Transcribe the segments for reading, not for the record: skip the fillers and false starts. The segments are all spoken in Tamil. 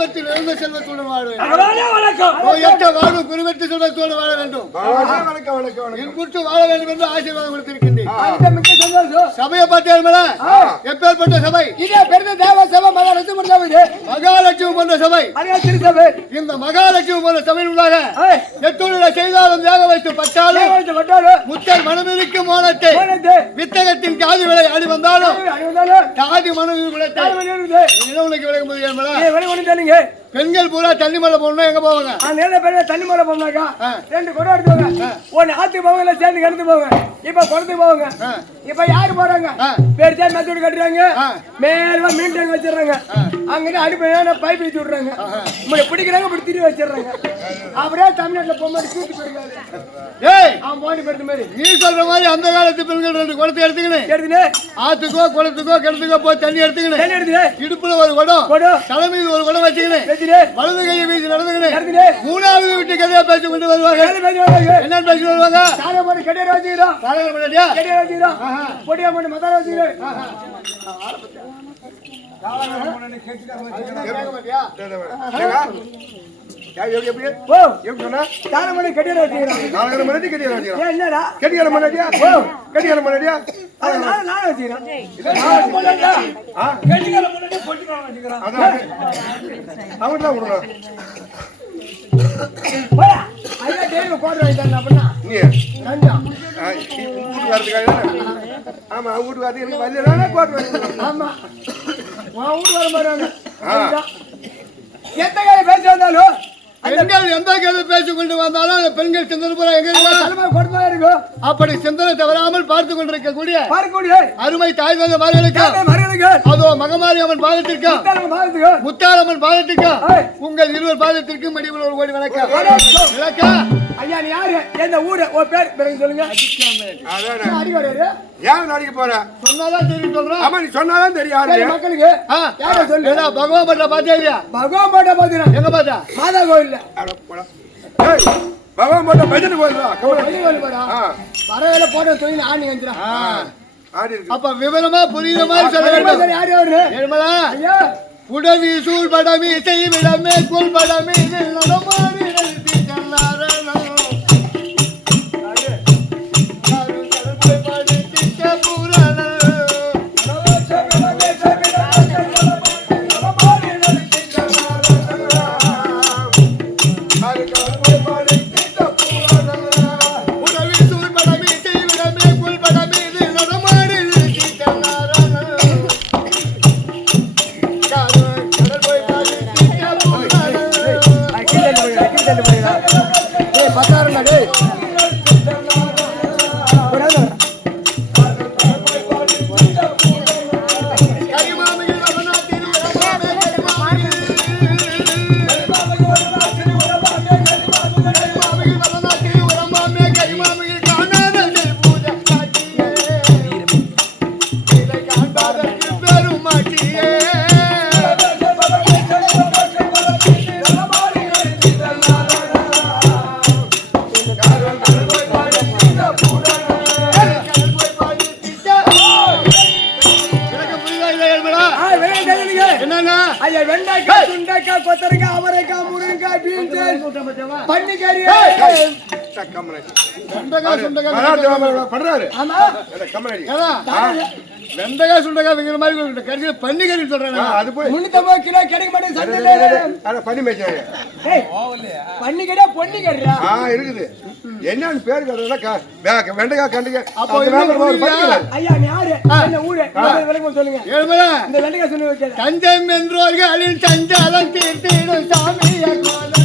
பற்றி நிறைந்த செல்வத்துடன் வாழ வேண்டும். நோயற்ற வாழ்வு குறிவற்ற செல்வத்தோடு வாழ வேண்டும். இன்புற்று வாழ வேண்டும் என்று ஆசீர்வாதம் கொடுத்திருக்கின்றேன். சபையை பார்த்தீர்களா? எப்பேற்பட்ட சபை? மகாலட்சுமி போன்ற சபை. இந்த மகாலட்சுமி போன்ற சபையில் உள்ளாக எத்தோடு செய்தாலும் வேக வைத்து பட்டாலும் முத்தல் மனமிருக்கும் மோனத்தை வித்தகத்தின் காதி விலை ஆடி வந்தாலும் காதி மனதில் விளைத்தை விளையும் போது பெண்கள் பூரா தண்ணி மலை போகணும். எங்க போவாங்க? தண்ணி மலை போனாக்கா 2 குடம் எடுத்துவாங்க. ஒன்னு ஆத்து போவாங்க, சேர்ந்து கலந்து போவாங்க. இப்ப குளத்து போவாங்க. இப்ப யாரு போறாங்க? பெருசா மெத்தோடு கட்டுறாங்க, மேல மீன் வச்சிடறாங்க. அங்கிட்டு அடிப்படையான பைப் வச்சு விடுறாங்க. பிடிக்கிறாங்க, இப்படி திரும்பி வச்சிடறாங்க. அப்படியே தமிழ்நாட்டுல போகும்போது கூட்டி போயிருக்காங்க. அவன் போட்டி பெருத்த மாதிரி நீ சொல்ற மாதிரி அந்த காலத்து பெண்கள் 2 குடத்தை எடுத்துக்கினு ஆத்துக்கோ குளத்துக்கோ கிணத்துக்கோ போய் தண்ணி எடுத்துக்கினு இடுப்புல ஒரு குடம், தலைமையில் ஒரு குடம் வச்சுக்கினு வலது கையை வீசி நடந்துக்கினு 3வது வீட்டு கதையா பேசி கொண்டு வருவாங்க. என்ன பேசி வருவாங்க? கடையை வச்சுக்கிறோம், கடையை வச்சுக்கிறோம், பொடியா போட்டு மதார வச்சுக்கிறோம். ஆமா வீட்டுக்கு எந்த கால பேச வந்தாலும் பெண்கள் எந்த கேள்வி பேசிக் கொண்டு வந்தாலும் அந்த பெண்கள் சிந்தனை பூரா எங்க இருக்கும். அப்படி சிந்தனை தவறாமல் பார்த்து கொண்டிருக்கக்கூடிய அருமை தாய் தந்த மார்களுக்கு அதோ மகமாரி அம்மன் பாதத்திற்கும் முத்தாரம்மன் பாதத்திற்கும் உங்கள் இருவர் பாதத்திற்கும் மடிவில் ஒரு கோடி வணக்கம். ஐயா நீ யாரு? எந்த ஊரு? உன் பேர் பிறகு சொல்லுங்க. ஏன் நடிக்க போற? சொன்னாதான் தெரியும் சொல்றேன். ஆமா நீ சொன்னாதான் தெரியும் மக்களுக்கு. யார சொல்லு? பகவான் பட்ட பாத்தியா? பகவான் பட்ட பாத்தியா? எங்க பார்த்தா? மாதா கோயில்ல. பகவான் பட்ட பஜனை கோயில் வரவேல போட்ட தொழில் ஆணி வந்துடா. அப்ப விவரமா புரியுற மாதிரி சொல்ல வேண்டும். யாரு அவரு? ஏழுமலா உடவி சூழ் படமி செய்விடமே குள் படமி நடமாடி வெண்டைக்காய் சுண்டக்காய் வைக்கிற மாதிரி கடைசியில் பன்னிக்கறி சொல்றேன். அது போய் 350 கிலோ கிடைக்க மாட்டேங்குது. பண்ணி மேய்ச்சாங்க. பன்னிக்கறியா பொன்னிக்கறியா? இருக்குது. என்னன்னு பேர் வெண்டைக்காய் கண்டிக்க. ஐயா யாரு? என்ன ஊரு? விளக்கம் சொல்லுங்க. இந்த வெண்டைக்காய் சொல்லி வைக்க தஞ்சம் என்றோர்களின் சஞ்சாலம் தீர்த்திடும் சாமிய கோலம்.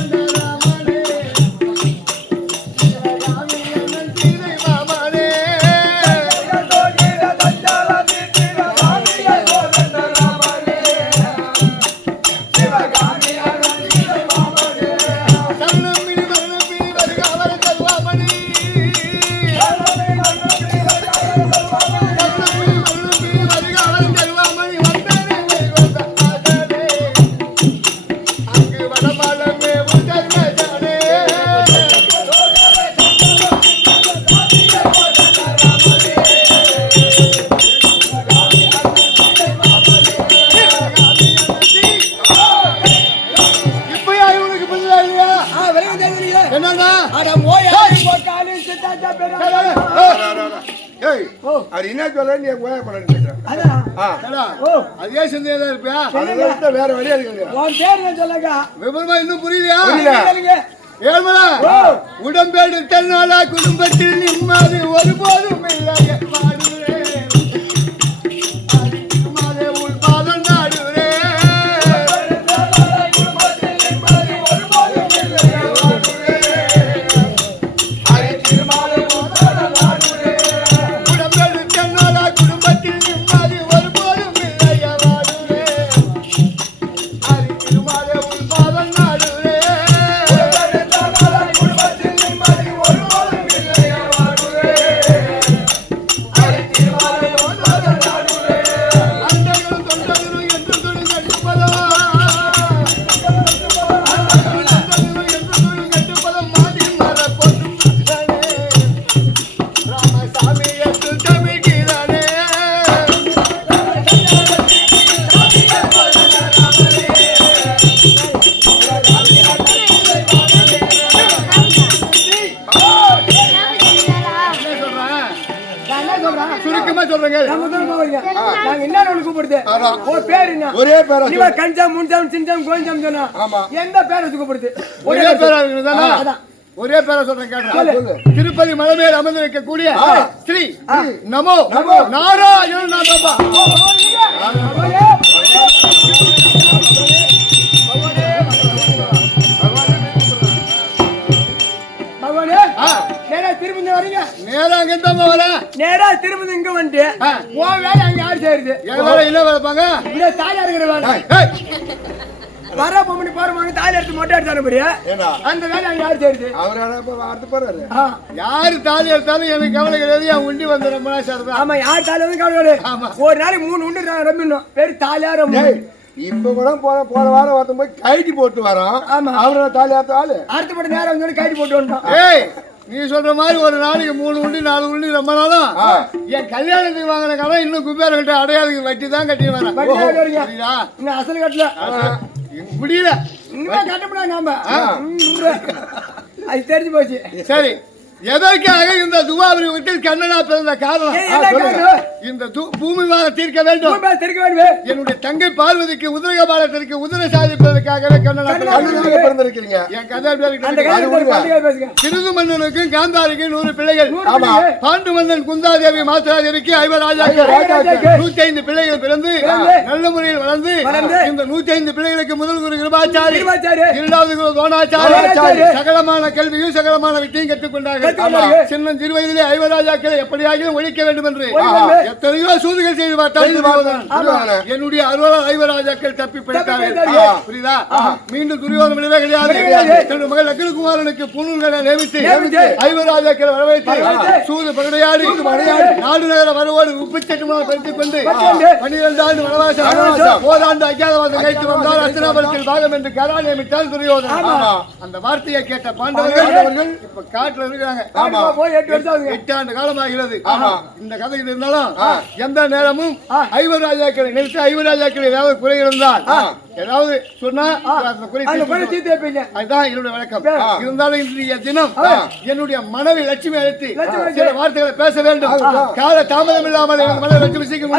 ஆனா அட மோயாளி போட்டாலும் சித்தாச்சா பெரிய ஏய் அது என்ன சொல்ல நீ கோயா பண்ணு அதான் அதே சிந்தையில இருப்பியா? அதை வேற வழியா இருக்குங்க. உன் பேர் என்ன சொல்லுங்க? விபரமா இன்னும் புரியலையா? சொல்லுங்க. ஏழ்மலா உடம்பெடுத்தனால குடும்பத்தில் நிம்மதி ஒருபோதும் இல்லை. ஒரே பேரா ஒரே பேரை சொல்றேன் கேட்டா திருப்பதி மலை மேல் அமர்ந்திருக்கக்கூடிய ஸ்ரீ நமோ நாராயண பாபா. திரும்ப வரீங்க நேரா அங்க வர நேரா திரும்ப இங்க வந்து உன் வேலை அங்க யாரு செய்யுது? என் வேலை இல்ல வைப்பாங்க இல்ல தாயா இருக்கிற வேலை வர பொம்மணி பாருமாங்க தாலி எடுத்து மொட்டை எடுத்து அனுப்புறியா? அந்த வேலை அங்க யாரு செய்யுது? யாரு தாலி எடுத்தாலும் எனக்கு கவலை கிடையாது. என் உண்டி வந்து ரொம்ப சார். ஆமா யார் தாலி வந்து கவலை கிடையாது. ஒரு நாளைக்கு 3 உண்டு ரம்பிடணும். பேரு தாலியா ரொம்ப. இப்ப கூட போற வாரம் ஒருத்தன் போய் கைடி போட்டு வரோம். அவரோட தாலி ஆத்த ஆளு அடுத்த படி நேரம் வந்து கைடி போட்டு வந்தோம். ஏய் நீ சொல்ற மாதிரி ஒரு நாளைக்கு 3 உண்டி 4 உண்டி ரொம்ப நாளும் என் கல்யாணத்துக்கு வாங்கின கடன் இன்னும் குப்பேர கட்ட அடையாளத்துக்கு வட்டி தான் கட்டி வரேன். அசல் கட்டல முடியல இனிமே கட்டப்படா நாம அது தெரிஞ்சு போச்சு. சரி எதற்காக இந்த துவாபரி வீட்டில் கண்ணனா பிறந்த காரணம் இந்த பூமி தீர்க்க வேண்டும். என்னுடைய தங்கை பார்வதிக்கு உதிரகபாலத்திற்கு உதிரை சாதிப்பதற்காகவே கண்ணனா பிறந்திருக்கிறீங்க. என் கதை சிறிது மன்னனுக்கும் காந்தாரிக்கும் 100 பிள்ளைகள். பாண்டு மன்னன் குந்தாதேவி மாத்ராதேவிக்கு 50 ராஜாக்கள் 105 பிள்ளைகள் பிறந்து நல்ல முறையில் வளர்ந்து இந்த 105 பிள்ளைகளுக்கு முதல் குரு கிருபாச்சாரி, இரண்டாவது குரு துரோணாச்சாரி சகலமான கல்வியும் சகலமான வித்தையும் கற்றுக்கொண்டார்கள். சின்ன சிறு வயதிலே 50 ராஜாக்களை எப்படியாகிலும் ஒழிக்க வேண்டும் என்று எத்தனையோ சூதுகள் செய்து பார்த்தால் என்னுடைய 50 ராஜாக்கள் தப்பி பிடித்தார்கள். புரியுதா? மீண்டும் துரியோதன விடவே கிடையாது. தன்னுடைய மகள் லக்ஷ்மணகுமாரனுக்கு புனூர்களை நியமித்து 50 ராஜாக்களை வரவைத்து சூது பகடையாடி நாடு நகர வரவோடு உப்பு சட்டமாக பறித்துக் கொண்டு 12 ஆண்டு வனவாசம் ஓராண்டு அஜாதவாசம் கழித்து வந்தால் அஸ்தினாபுரத்தில் பாகம் என்று கரா நியமித்தால் துரியோதனன். அந்த வார்த்தையை கேட்ட பாண்டவர்கள் இப்ப காட்டுல இருக்கிறாங்க. 8 ஆண்டு காலமாகிறது. இந்த கதை இருந்தாலும் எந்த நேரமும் 50 ராஜாக்களை நிறுத்தி 50 ராஜாக்கள் ஏதாவது குறை இருந்தால் ஏதாவது சொன்னா அதுதான் என்னுடைய வழக்கம். இருந்தாலும் இன்றைய தினம் என்னுடைய மனைவி லட்சுமி அழைத்து சில வார்த்தைகளை பேச வேண்டும். கால தாமதம் இல்லாமல் மனைவி லட்சுமி சீக்கிரம்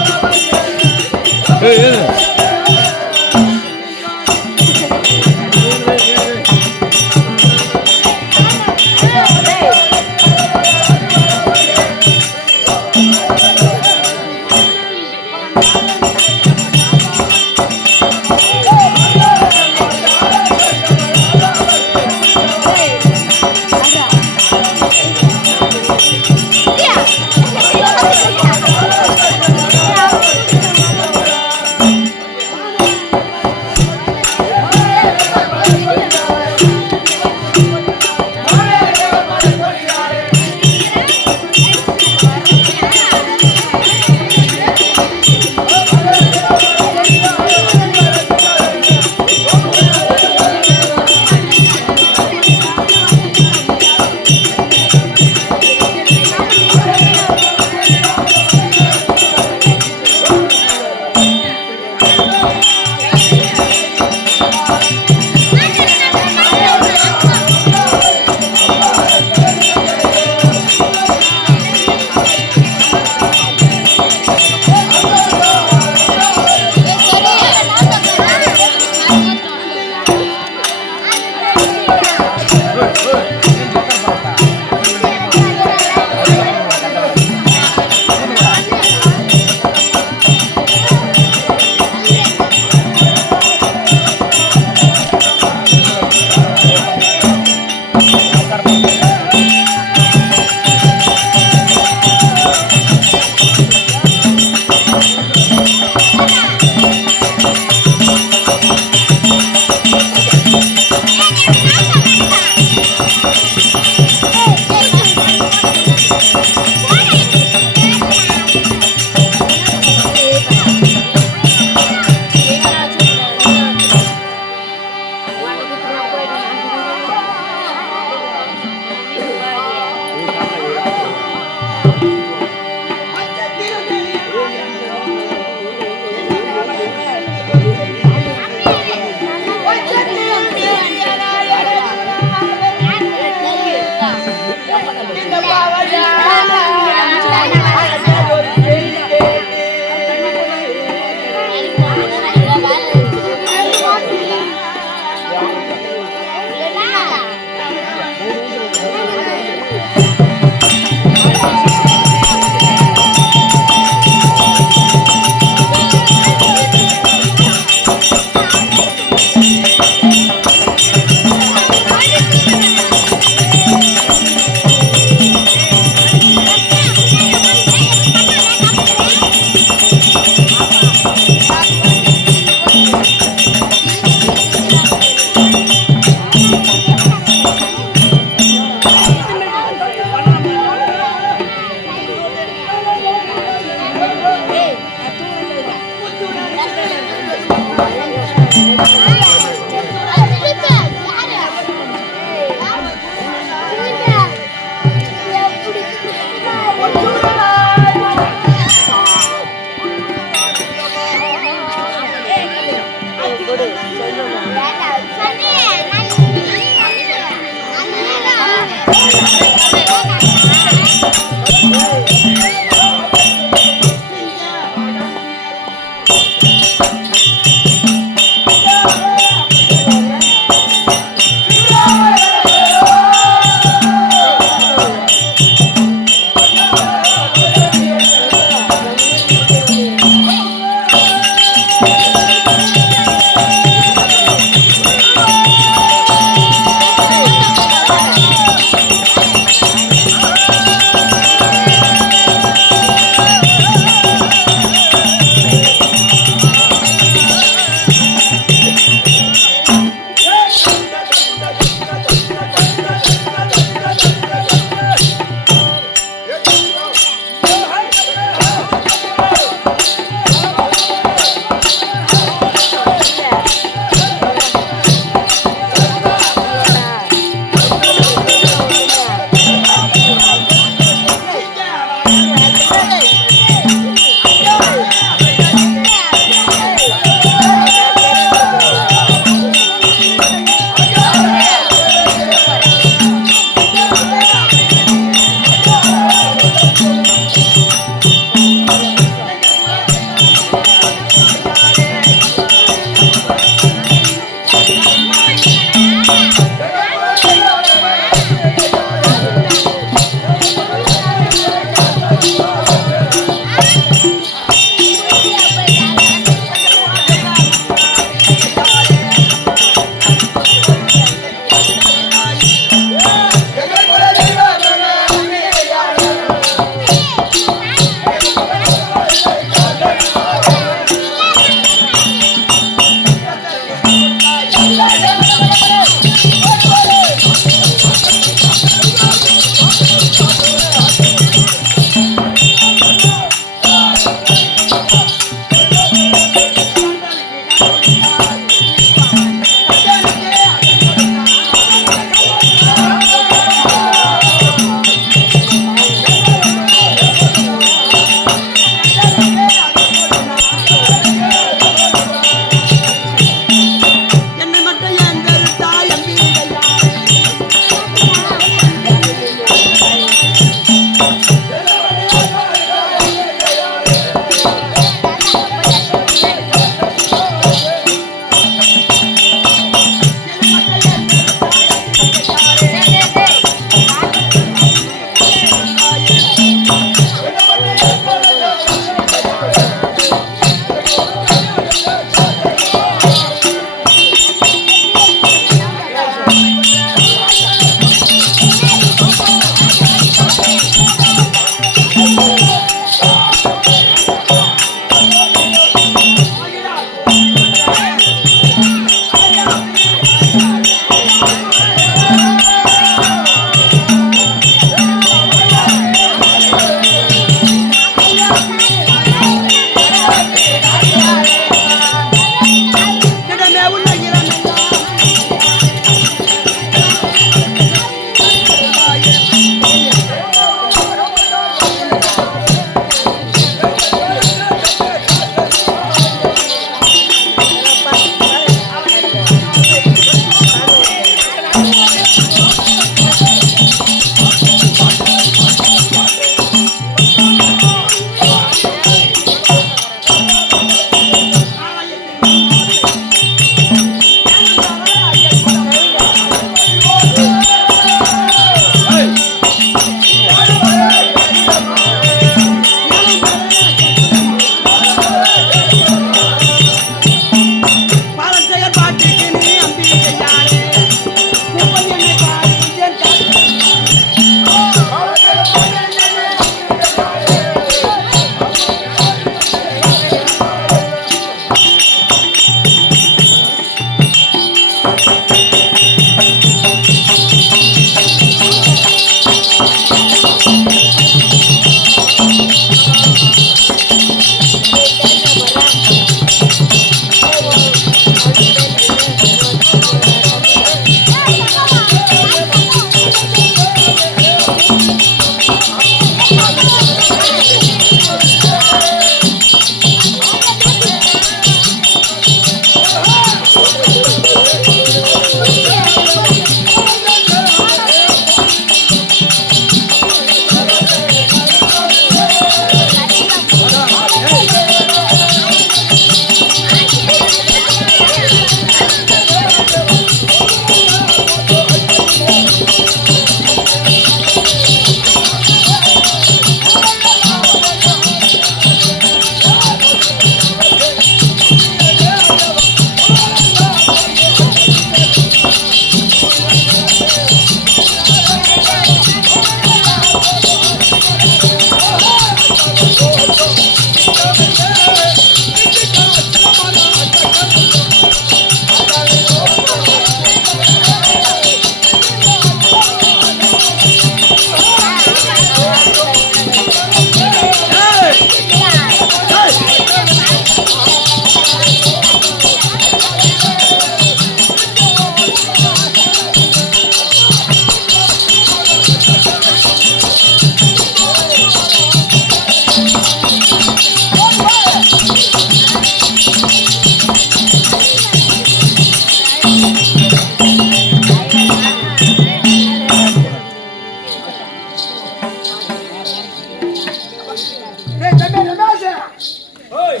ஓய்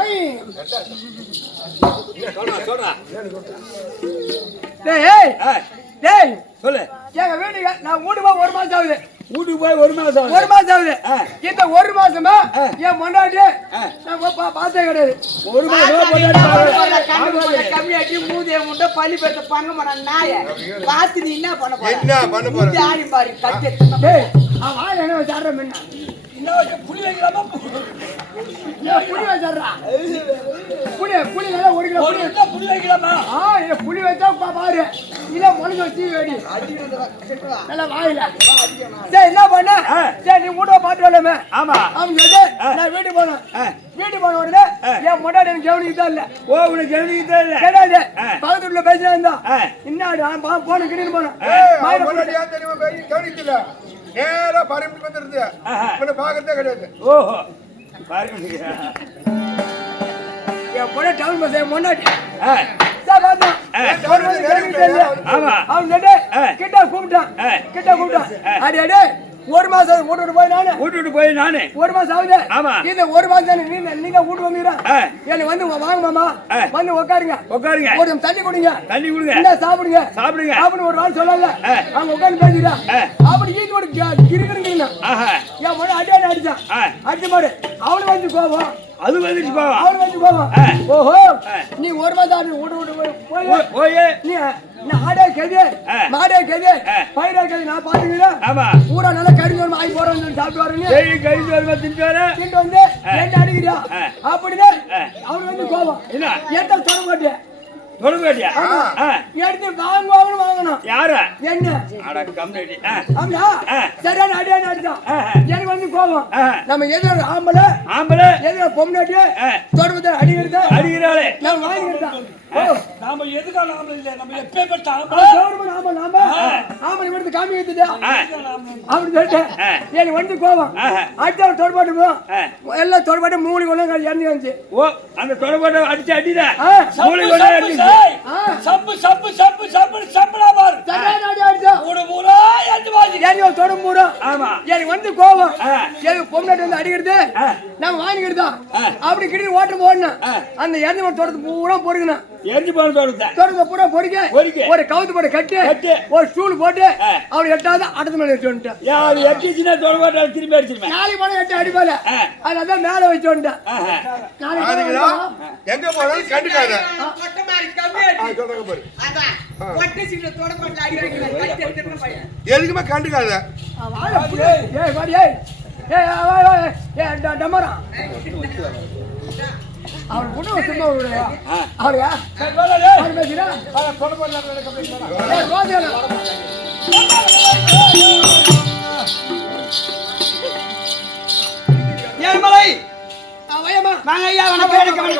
ஓய் சொல்றா டேய் டேய் சொல்லு. எங்க வீட்டுக்கு நான் வீட்டுக்கு போய் 1 மாசம் ஆகுது. வீட்டுக்கு போய் 1 மாசம் 1 மாசம் ஆகுது. இந்த 1 மாசமா என் பொண்டாட்டி நான் பார்த்தே கிடையாது. 1 மாசம் கம்மியாட்டி மூதிய முண்டை பள்ளி பெற்ற பண்ண மாட்டான் நாய பார்த்து நீ என்ன பண்ண போற? என்ன பண்ண போற? ஆடி பாரு கட்டி டேய் அவன் என்ன வச்சாடுற முன்ன புளி வைக்கலாமா? புளி வச்சாடுறா புளி நல்லா 1 கிலோ புளி புளி வைக்கலாமா? இல்ல புளி வச்சா பாரு இல்ல முளைஞ்ச வச்சு வேடி நல்லா வாயில சரி என்ன பண்ண சரி நீ வீட்டை பார்த்து வரலாமே. ஆமா அவன் நான் வீட்டுக்கு போனேன். வீட்டுக்கு போன உடனே என் முன்னாடி எனக்கு கவனிக்கதான் இல்ல. ஓ உனக்கு கவனிக்கதே இல்ல கிடையாது. பக்கத்து வீட்டுல பேசினா இருந்தா என்ன போன கிட்ட போனேன். கவனிக்கல நேரா பரம்பி வந்துருது இவனை பார்க்கறதே கிடையாது. ஓஹோ பாருங்க என் பொண்ணு டவுன் பஸ் என் முன்னாடி ஆமா அவன் கிட்ட கூப்பிட்டான் அடி அடி 1 மாசம் கூட்டிட்டு போய் நானு 1 மாசம் ஆகுது. ஆமா இந்த 1 மாசம் நீங்க கூட்டு வந்துடுறா எனக்கு வந்து வாங்க மாமா வந்து உட்காருங்க ஒரு தண்ணி குடிங்க என்ன சாப்பிடுங்க அப்படின்னு ஒரு நாள் சொல்லல அவங்க உட்காந்து பேசிக்கிறா அப்படி ஈட்டு ஒரு கிருக்கிறீங்க என் மொழி அடியாடி அடிச்சான் அடிச்ச மாடு அவனு வந்து கோவம் அது வந்துச்சு பாவா அவனு வந்து கோவம் ஓஹோ நீ 1 மாசம் விட்டு போய் நீ ஆடே கெதி மாடே கெதி பயிரே கெதி நான் பாத்துக்கிறேன். ஆமா பூரா நல்லா கறிஞ்சோம் ஆகி போறேன்னு சொல்லி சாப்பிட்டு வரீங்க. டேய் கறிஞ்சு வரமா தின்னு வந்து என்ன அடிக்கிறியா அப்படின்னு அவரு வந்து கோவம் என்ன ஏட்ட சொல்ல மாட்டேன் சொல்லுங்கடியா எடுத்து வாங்கணும் யாரு என்ன அட கம்யூனிட்டி ஆமா சரியான அடியான அடிச்சான் எனக்கு வந்து கோவம் நம்ம எதிர ஆம்பளை எதிர பொம்னாட்டி தொடர்பு அடிக்கிறாளே நான் வாங்கிக்கிறேன் நாம எதுக்கான ஆம்பளை இல்ல நம்ம எப்பேற்பட்ட ஆம்பளை எடுத்து காமிக்கிட்டு அப்படி சொல்லிட்டு எனக்கு வந்து கோவம் அடுத்த தொடர்பாட்டு எல்லாம் தொடர்பாட்டு மூணு கொண்டு இறங்கி வந்துச்சு. ஓ அந்த தொடர்பாட்டை அடிச்சு அடிதான் மூணு கொண்டு அடிச்சு சப்பு சப்பு சப்பு சப்பு சப்புடா பாரு எனக்கு வந்து கோவம் எனக்கு பொம்னாட்டி வந்து அடிக்கிறது நம்ம வாங்கிக்கிறதா அப்படி கிட்ட ஓட்டம் போடணும் அந்த இறந்து தொடர்ந்து பூரா பொறுக்கணும் எரிஞ்சு போன தொடர்ந்து பூரா பொறுக்க ஒரு கவுத்து போட்டு கட்டி ஒரு ஸ்டூல் போட்டு அவரு எட்டாவது அடுத்த மேல வச்சு வந்துட்டேன். யாரு எட்டிச்சுன்னா தொடர்பாட்ட திரும்பி அடிச்சிருவேன். நாளைக்கு போன எட்டு அடிப்பால அதான் மேல வச்சு வந்துட்டேன். எங்க போனாலும் கண்டுக்காத எதுக்குமே கண்டுக்காத அவர் பொண்ணு சும்மா அவருயா ஏழ்மலை வயமா வாங்க ஐயா வணக்கம்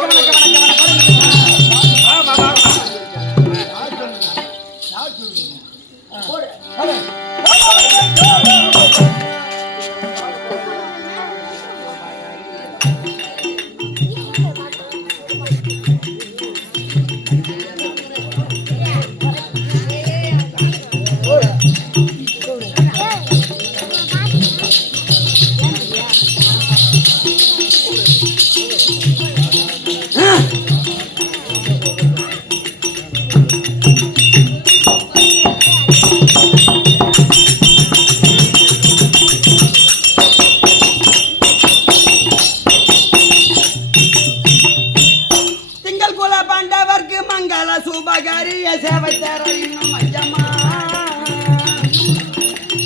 சுபகாரிய சேவை தர இன்னும் மஞ்சமா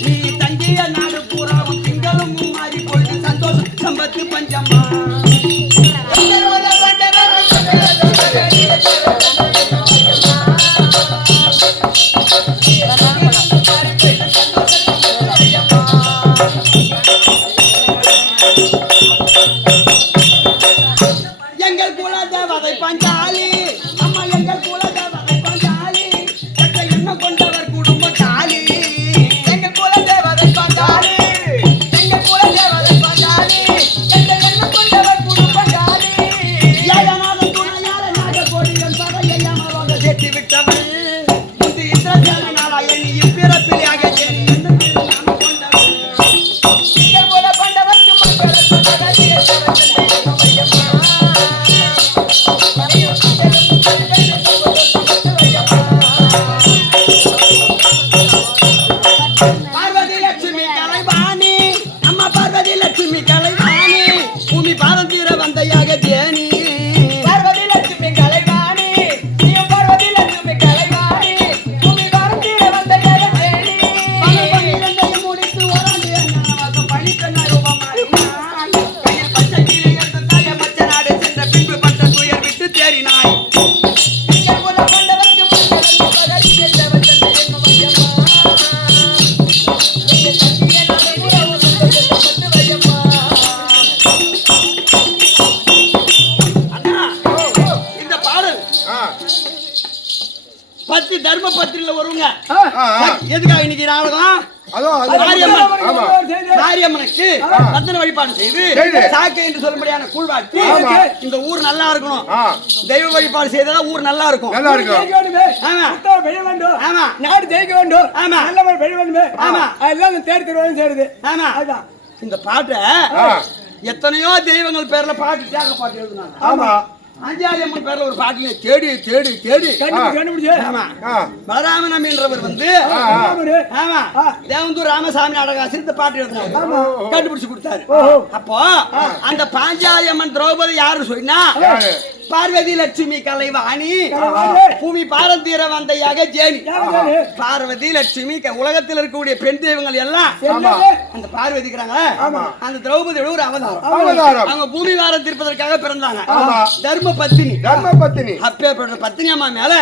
நீ தங்கிய நாடு பூராவும் திங்களும் மாறி பொழுது சந்தோஷம் சம்பத்து பஞ்சமா எங்கள் குல தேவதை பஞ்சாலி அம்மா எங்கள் குல தேவதை பஞ்சாலி எண்ணம் கொண்டவர் குடும்ப தாலி எங்கள் குல தேவதை பஞ்சாலி எங்கள் குல தேவதை பஞ்சாலி எண்ணம் கொண்டவர் தர்மபத்திரியில வருவங்க ஆ, ஆ. எதுக்காக இன்னைக்கு நாடகம் அதுவும் ஆமா மாரியம்மனுக்கு ரத்தன வழிபாடு செய்து சாக்கை என்று சொல்லும்படியான கூழ்வாட்டி இந்த ஊர் நல்லா இருக்கணும். தெய்வ வழிபாடு செய்தா ஊர் நல்லா இருக்கும். நல்லா இருக்கும். ஆமா நாடு ஜெயிக்க வேண்டும். ஆமா நல்லவர் வெளி வேண்டுமே. ஆமா அதெல்லாம் தேடி தருவாங்க செய்யுது. ஆமா அதான் இந்த பாட்டை எத்தனையோ தெய்வங்கள் பேர்ல பாட்டு தியாக பாட்டு எழுதுனாங்க. ஆமா அஞ்சாரியம்மன் பேர்ல ஒரு பாட்டுல தேடி தேடி தேடி கண்டுபிடிச்சு. ஆமா பலராமன் என்றவர் வந்து ஆமா தேவந்தூர் ராமசாமி நாடகாசிரியர் இந்த பாட்டு எழுதினாரு, கண்டுபிடிச்சு கொடுத்தாரு. அப்போ அந்த பாஞ்சாலியம்மன் திரௌபதி யாரு சொன்னா பார்வதி லட்சுமி கலைவாணி பூமி பாரந்தீர வந்தையாக ஜேனி. பார்வதி லட்சுமி உலகத்தில் இருக்கக்கூடிய பெண் தெய்வங்கள் எல்லாம் அந்த பார்வதி இருக்கிறாங்க. அந்த திரௌபதியோட ஒரு அவதாரம். அவங்க பூமி வாரம் தீர்ப்பதற்காக பிறந்தாங்க. தர்ம பத்தினி அப்பேற்பட்ட பத்தினி அம்மா மேல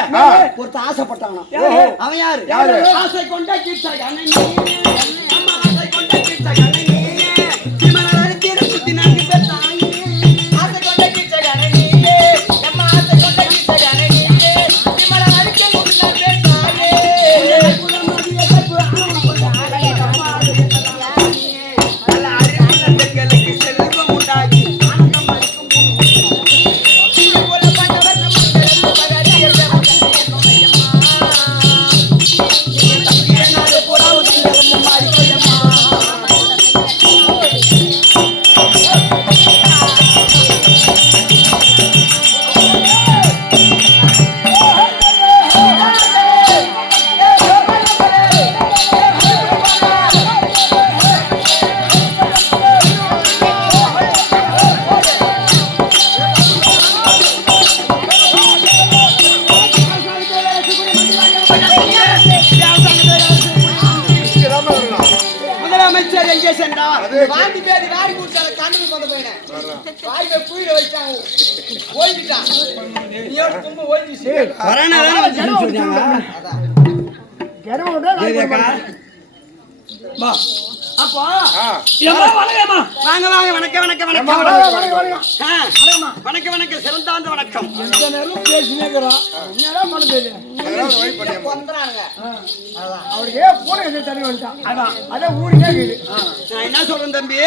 ஒருத்த ஆசைப்பட்டாங்க. அவன் யாரு? ஆசை கொண்ட கீர்த்தக ஆசை கொண்ட கீர்த்தக முதலமைச்சர் எங்கே சென்றார்? வாண்டி பேதி வாரி குடிச்சால கண்ணுக்கு கொண்டு போயினேன். வாய்க்கு குயில வச்சாங்க. ஓடிட்டான். நீயோட தும்ப ஓடிச்சு. வரனால சொல்றாங்க. அதான். கரவ விட வா. அப்போ ஏம்மா வணக்கம்மா. வாங்க வாங்க வணக்கம் வணக்கம் வணக்கம் வணக்கம் வணக்கம் சிறந்தாந்த வணக்கம். இந்த நேரம் பேசினேங்கறோம். என்னடா மனதே? கொன்றாங்க. அதான். அவருக்கு போன் எடுத்து தள்ளி வந்துட்டான். அத ஊருக்கே கேக்குது. நான் என்ன சொல்றேன் தம்பி?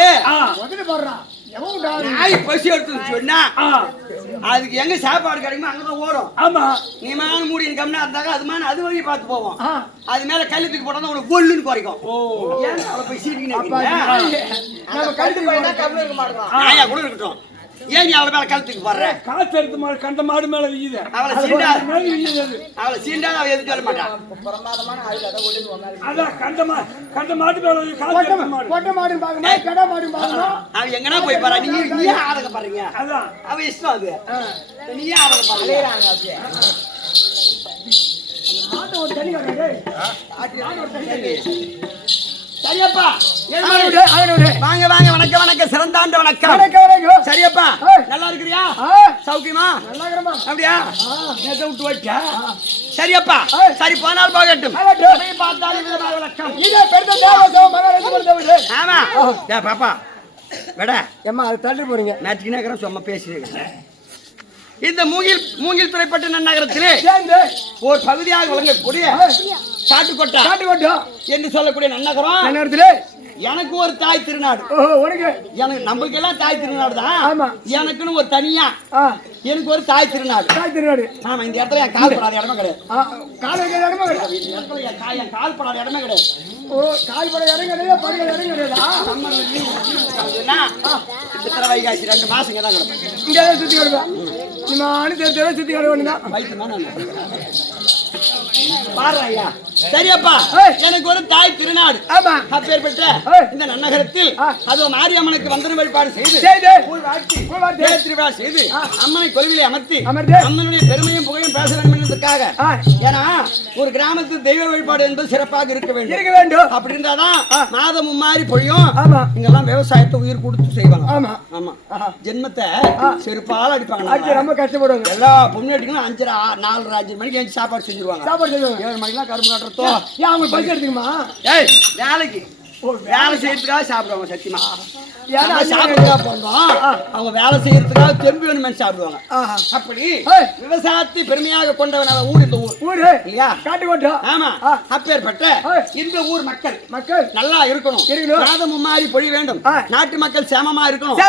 வந்துட்டு போறான். எவன்டா? நாய் பசி எடுத்து சொன்னா அதுக்கு எங்க சாப்பாடு கிடைக்குமோ அங்கதான் ஓடும். ஆமா நீ மான மூடி கம்னா இருந்தாங்க அது மான அது வழி பார்த்து போவோம். அது மேல கல்லுக்கு போட்டா உனக்கு கொல்லுன்னு குறைக்கும். ஏன் அவளை போய் சீட்டிக்கிட்டு நம்ம கழுத்து போயினா கம்மியா இருக்க மாட்டோம். நாயா கூட இருக்கட்டும். ஏன் நீ அவளை மேல கழுத்துக்கு போடுற? காத்து எடுத்து மாடு கண்ட மாடு மேல வீயுது. அவளை சீண்டாத அவ எதுவும் சொல்ல மாட்டான். அதான் கண்ட மாடு மேல காத்து எடுத்து மாடு. கொட்டை மாடு பாக்கமா கடை மாடு பாக்கமா. அவ எங்கனா போய் பாரு. நீ ஆதக பாருங்க. அதான் அவ இஷ்டம் அது. நீ ஆதக பாருங்க. அப்படியே ஆட்ட ஒரு தண்ணி வரடே. ஆட்ட ஒரு தண்ணி. சரியப்பா வாங்க வாங்க வணக்கம் வணக்கம் சிறந்தாண்ட வணக்கம். வணக்கம் சரியப்பா நல்லா இருக்கிறியா? சௌக்கியமா? நல்லா இருக்கறமா. அப்படியா? நேத்து விட்டு வச்சா சரியப்பா. சரி போனால் போகட்டும். போய் பார்த்தாலே விதமாக வணக்கம். இதே பெருந்த தேவசோ மகாராஜ் பண்றவங்க. ஆமா டேய் பாப்பா வெடா ஏம்மா அது தள்ளி போறீங்க. மேட்ச் நகரம் சும்மா பேசிக்கிறேன். இந்த மூங்கில் துறைப்பட்ட நகரத்திலே ஒரு பகுதியாக விளங்கக்கூடிய காட்டுக்கோட்டை என்று சொல்லக்கூடிய நன்னகரம் எனக்கு ஒரு தாய் திருநாடு. எனக்கு நம்மளுக்கு எல்லாம் தாய் திருநாடு தான். எனக்குன்னு ஒரு தனியா எனக்கு ஒரு தாய் திருநாடு. ஆமா இந்த இடத்துல என் கால் படாத இடமே கிடையாது. என் கால் படாத இடமே கிடையாது. வைகாசி 2 மாசம் தான் கிடப்பேன். சுத்தி கிடப்பேன். சுத்தி பாருயா சரியப்பா எனக்கு ஒரு தாய் திருநாடு. அப்பேற்பட்ட இந்த நன்னகரத்தில் அதுவும் மாரியம்மனுக்கு வந்தன வழிபாடு செய்து திருவிழா செய்து அம்மனை கொலுவிலே அமர்த்தி அம்மனுடைய பெருமையும் புகையும் பேச வேண்டும் என்பதற்காக. ஏன்னா ஒரு கிராமத்தில் தெய்வ வழிபாடு என்பது சிறப்பாக இருக்க வேண்டும். அப்படி இருந்தாதான் மாதம் மும்மாரி பொழியும். இங்கெல்லாம் விவசாயத்தை உயிர் கொடுத்து செய்வாங்க. ஆமா ஜென்மத்தை செருப்பால் அடிப்பாங்க. ரொம்ப கஷ்டப்படுவாங்க. எல்லா பொண்ணு 5 4 5 மணிக்கு சாப்பாடு செஞ்சிருவாங்க. 7 மணிக்கெல்லாம் கரும்பு காட்டுறதோ அவங்க பஸ் எடுத்துக்குமா? வேலைக்கு வேலை செய்யறதுக்காக சாப்பிடுவாங்க சத்தியமா. ஏன்னா நம்ம சாப்பிடுறதுக்காக பிறந்தோம். அவங்க வேலை செய்யறதுக்காக தெம்பு வேணுமே சாப்பிடுவாங்க. அப்படி விவசாயத்தை பெருமையாக கொண்டவன ஊர் இந்த ஊர் ஊரு இல்லையா? காட்டுக்கோட்டை. ஆமா. அப்பேற்பட்ட இந்த ஊர் மக்கள் மக்கள் நல்லா இருக்கணும். சாதம் மும்மாரி பொழி வேண்டும். நாட்டு மக்கள் சேமமா இருக்கணும்.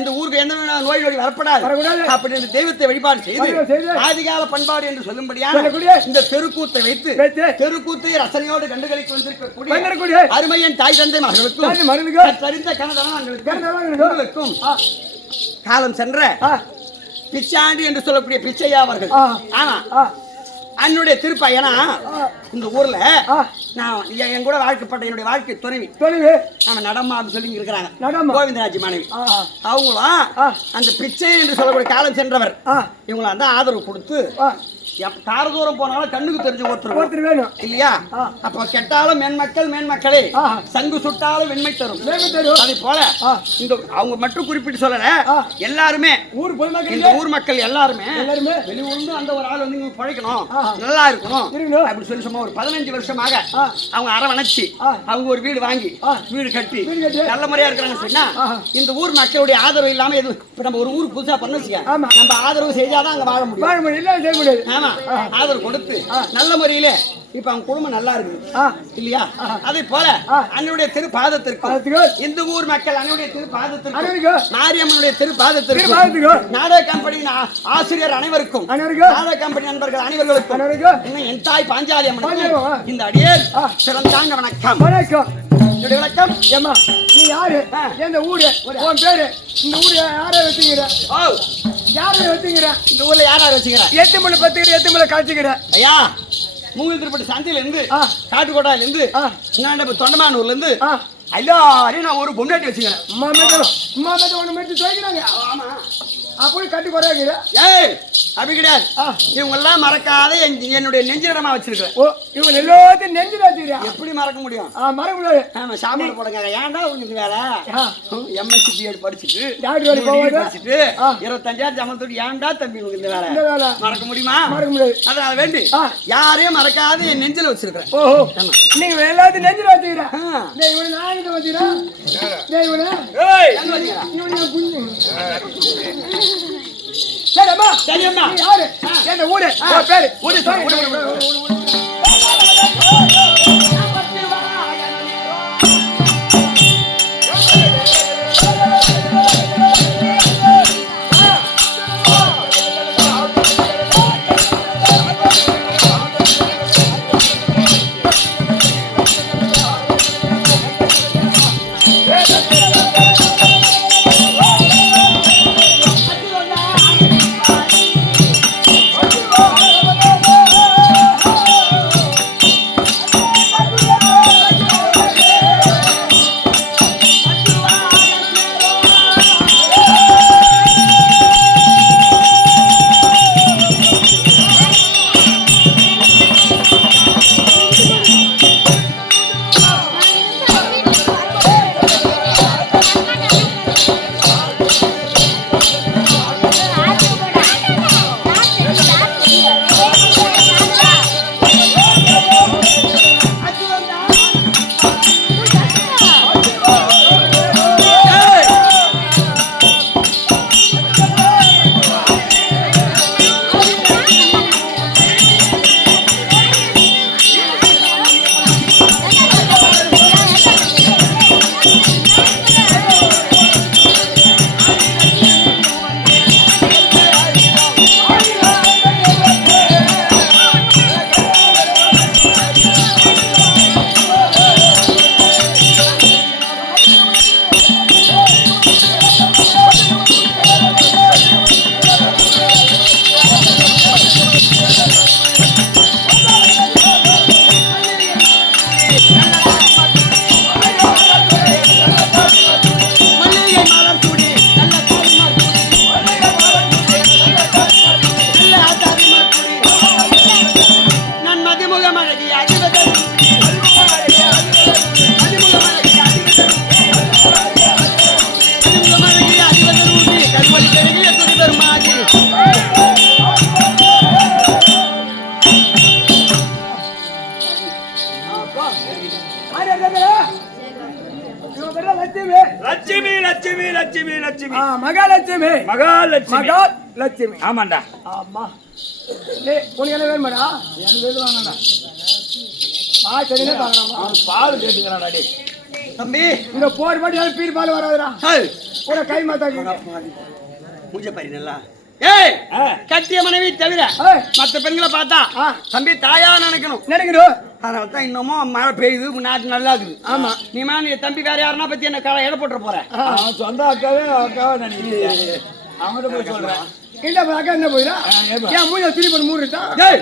இந்த ஊருக்கு எந்த விதமான நோய் நொடி வரப்படாது. அப்படி இந்த தெய்வத்தை வழிபாடு செய்து ஆதிகால பண்பாடு என்று சொல்லும்படியான இந்த தெருக்கூத்தை வைத்து தெருக்கூத்தை ரசனையோடு கண்டுகளித்து வந்திருக்கக்கூடிய அருமையன் தாய் தந்தை மகளுக்கும் தெரிந்த கணவர்களுக்கும் காலம் சென்ற பிச்சாண்டி என்று சொல்லக்கூடிய பிச்சையா அவர்கள். ஆமா, என்னுடைய திருப்பையனா இந்த ஊர்ல நான் என் கூட வாழ்க்கைப்பட்ட என்னுடைய வாழ்க்கை துணைவி நம்ம நடமான்னு சொல்லி இருக்கிறாங்க. கோவிந்தராஜ் மனைவி அவங்களும் அந்த பிச்சை என்று சொல்லக்கூடிய காலம் சென்றவர். இவங்கள அந்த ஆதரவு கொடுத்து காரதூரம் போனாலும் கண்ணுக்கு தெரிஞ்ச ஒருத்தர் வேணும் இல்லையா? அப்ப கெட்டாலும் மேன்மக்களே சங்கு சுட்டாலும் வெண்மை தரும். அதே போல இந்த அவங்க மட்டும் குறிப்பிட்டு சொல்லல, எல்லாருமே இந்த ஊர் மக்கள் எல்லாருமே வெளியூர்ந்து அந்த ஒரு ஆள் வந்து இங்க பழைக்கணும், நல்லா இருக்கணும் அப்படி சொல்லி சும்மா ஒரு 15 வருஷமாக அவங்க அரவணைச்சு அவங்க ஒரு வீடு வாங்கி வீடு கட்டி நல்ல முறையா இருக்கிறாங்க. சொன்னா இந்த ஊர் மக்களுடைய ஆதரவு இல்லாம எது நம்ம ஒரு ஊர் புதுசா பண்ண நம்ம ஆதரவு செய்தாதான் அங்க வாழ முடியும். ஆமா, ஆதரவு கொடுத்து நல்ல முறையில இப்ப அவங்க குடும்பம் நல்லா இருக்கு இல்லையா? அதே போல அன்னுடைய திரு பாதத்திற்கு இந்த ஊர் மக்கள் அன்னுடைய திரு பாதத்திற்கு மாரியம்மனுடைய திரு பாதத்திற்கு நாடக கம்பெனியின் ஆசிரியர் அனைவருக்கும் நாடக கம்பெனி நண்பர்கள் அனைவர்களுக்கும் என் தாய் பாஞ்சாலி அம்மன் இந்த அடியே சிறந்தாங்க வணக்கம். என்னுடைய வணக்கம். ஏமா நீ யாரு? எந்த ஊரு? உன் பேரு? இந்த ஊரு யாரை வச்சுக்கிற? யாரை வச்சுக்கிற? இந்த ஊர்ல யாரை வச்சுக்கிற? 8 மணி 10 8 மணி காய்ச்சிக்கிற ஐயா. மூங்கில் திருப்பட்டி சந்தையில இருந்து காட்டுக்கோட்டாயில இருந்து தொண்டமானூர்ல இருந்து எல்லாரையும் நான் ஒரு பொண்டாட்டி வச்சுக்கிறேன். அப்படி கட்டி குறையாங்க. ஏய் அப்படி கிடையாது. இவங்க எல்லாம் மறக்காத என்னுடைய நெஞ்சிடமா வச்சிருக்கேன். இவங்க எல்லாத்தையும் நெஞ்சில வச்சிருக்கேன். எப்படி மறக்க முடியும்? மறக்க முடியாது. ஆமா, சாப்பாடு போடுங்க. ஏன்டா உங்களுக்கு வேலை? எம்எஸ்சி பிஎட் படிச்சுட்டு படிச்சுட்டு 25,000 சம்பளத்தோடு ஏன்டா தம்பி உங்களுக்கு இந்த வேலை? மறக்க முடியுமா? மறக்க முடியாது. அதனால வேண்டி யாரையும் மறக்காத என் நெஞ்சில வச்சிருக்கிறேன். ஓஹோ, நீங்க எல்லாத்தையும் நெஞ்சில வச்சிருக்கேன். இவனை நான் வச்சிருக்கேன். சரியம்மா யாரு? என்ன ஊரு? பேரு ஊரு. லட்சுமி லட்சுமி மகாலட்சுமி மகாலட்சுமி மகாலட்சுமி ஆமாண்டா. ஆமா டேய் உனக்கு என்ன வேணுமாடா? எனக்கு எது வாங்கடா சரினே பாக்குறாமா பால் கேட்டுக்கிறாடா டேய். தம்பி இந்த போர் பாட்டி பீர் பால் வராதுடா. ஹேய், ஒரு கை மாத்தாக்கு. மூஞ்ச பாரு நல்லா. ஏய், கட்டிய மனைவி தவிர ஏய். மத்த பெண்களை பார்த்தா தம்பி தாயா நினைக்கணும். நினைக்கிறோம். அதனால தான் இன்னமும் மழை பெய்யுது, நாட்டு நல்லா இருக்குது. ஆமா, நீ நீ தம்பி வேற யாருன்னா பத்தி என்ன எடை போட்டுற போற? அவன் சொந்த அக்காவே நினைக்கிறேன். அவங்ககிட்ட போய் சொல்றேன். இல்ல அக்கா என்ன போயிடா? ஏன் மூஞ்ச திருப்பி பண்ணி மூடுறா? ஏய்,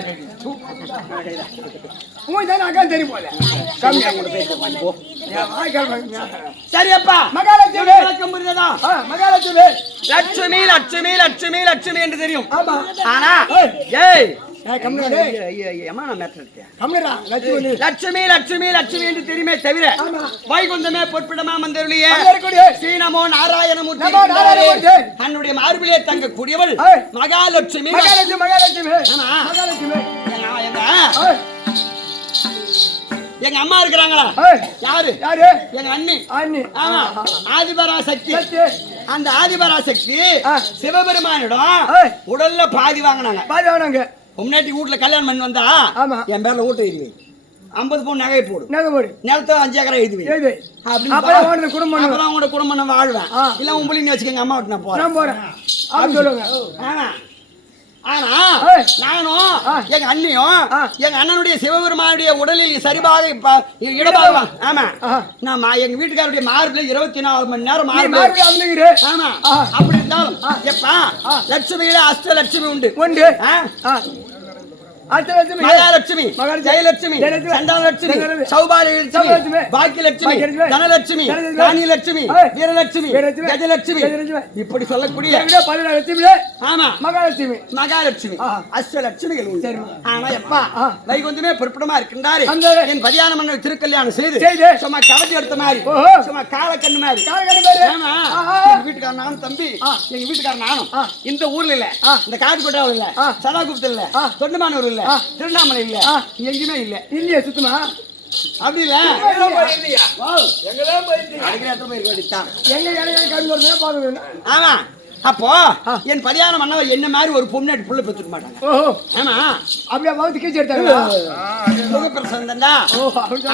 மூஞ்சி தானே அக்கா தெரியும் போல. கம்மியா கூட பேசுறேன் போ. சரியப்பா. மகாலட்சுமி வணக்கம் புரியுதா? மகாலட்சுமி லட்சுமி லட்சுமி லட்சுமி லட்சுமி என்று தெரியும். ஆமா. ஆனா ஏய் லட்சுமி லட்சுமி லட்சுமி என்று தெரியுமே தவிர வைகுந்தமே பொற்பிடமா மந்தருளியே ஸ்ரீநமோ நாராயணமூர்த்தி தன்னுடைய மார்பிலே தங்கக்கூடியவள் மகாலட்சுமி. எங்க அம்மா இருக்கிறாங்களா? யாரு? எங்க அண்ணி. ஆமா, ஆதிபராசக்தி. அந்த ஆதிபராசக்தி சிவபெருமானிடம் உடல்ல பாதி வாங்கினாங்க. முன்னாடி வீட்டுல கல்யாணம் பண்ணி வந்தா என் பேர்ல வீட்டு இல்லை 50 பவுன் நகை போடு, நிலத்தை 5 ஏக்கரை எழுதி அப்பதான் உங்களோட குடும்பம் நான் வாழ்வேன். இல்ல உங்க வச்சுக்கோங்க, அம்மா விட்டு நான் போறேன் சொல்லுங்க. ஆனா நானும் எங்க அண்ணியும் எங்க அண்ணனுடைய சிவபெருமானுடைய உடலில் சரிபாக இடபாகுவான். ஆமா, நான் எங்க வீட்டுக்காரருடைய மார்பில 24 மணி நேரம் ஆமா. அப்படி இருந்தாலும் எப்பா லட்சுமியில அஷ்டலட்சுமி உண்டு. மகாலட்சுமி, ஜெயலட்சுமி, சந்தானலட்சுமி, சௌபாகியலட்சுமி, பாக்கியலட்சுமி, தனலட்சுமி, ராணிலட்சுமி, வீரலட்சுமி, கஜலட்சுமி, இப்படி சொல்லக்கூடிய ஆமா மகாலட்சுமி மகாலட்சுமி அஷ்டலட்சுமிகள் உண்டு. ஆனா எப்பா வைகுந்தமே பொறுப்பிடமா இருக்கின்றாரு. என் பதியான மன்னர் திருக்கல்யாணம் செய்து சும்மா கவட்டி எடுத்த மாதிரி சும்மா காலக்கண்ணு மாதிரி. ஆமா, எங்க வீட்டுக்கார நானும் தம்பி எங்க வீட்டுக்கார நானும் இந்த ஊர்ல இல்ல, இந்த காட்டுக்கோட்டாவில் இல்ல, சதாகுப்தில் இல்ல, தொண்டமானூர் இல்ல, திருவண்ணாமலை இல்ல, எங்கேயுமே இல்ல. இல்லையா சுத்தமா? அப்படி இல்ல, ஆமா. அப்போ என் பதியான மன்னவர் என்ன மாதிரி ஒரு பொண்ணு புள்ள பெற்றுக்க மாட்டாங்க. ஆமா, அப்படியே வகுத்து கீச்சு எடுத்தாங்க.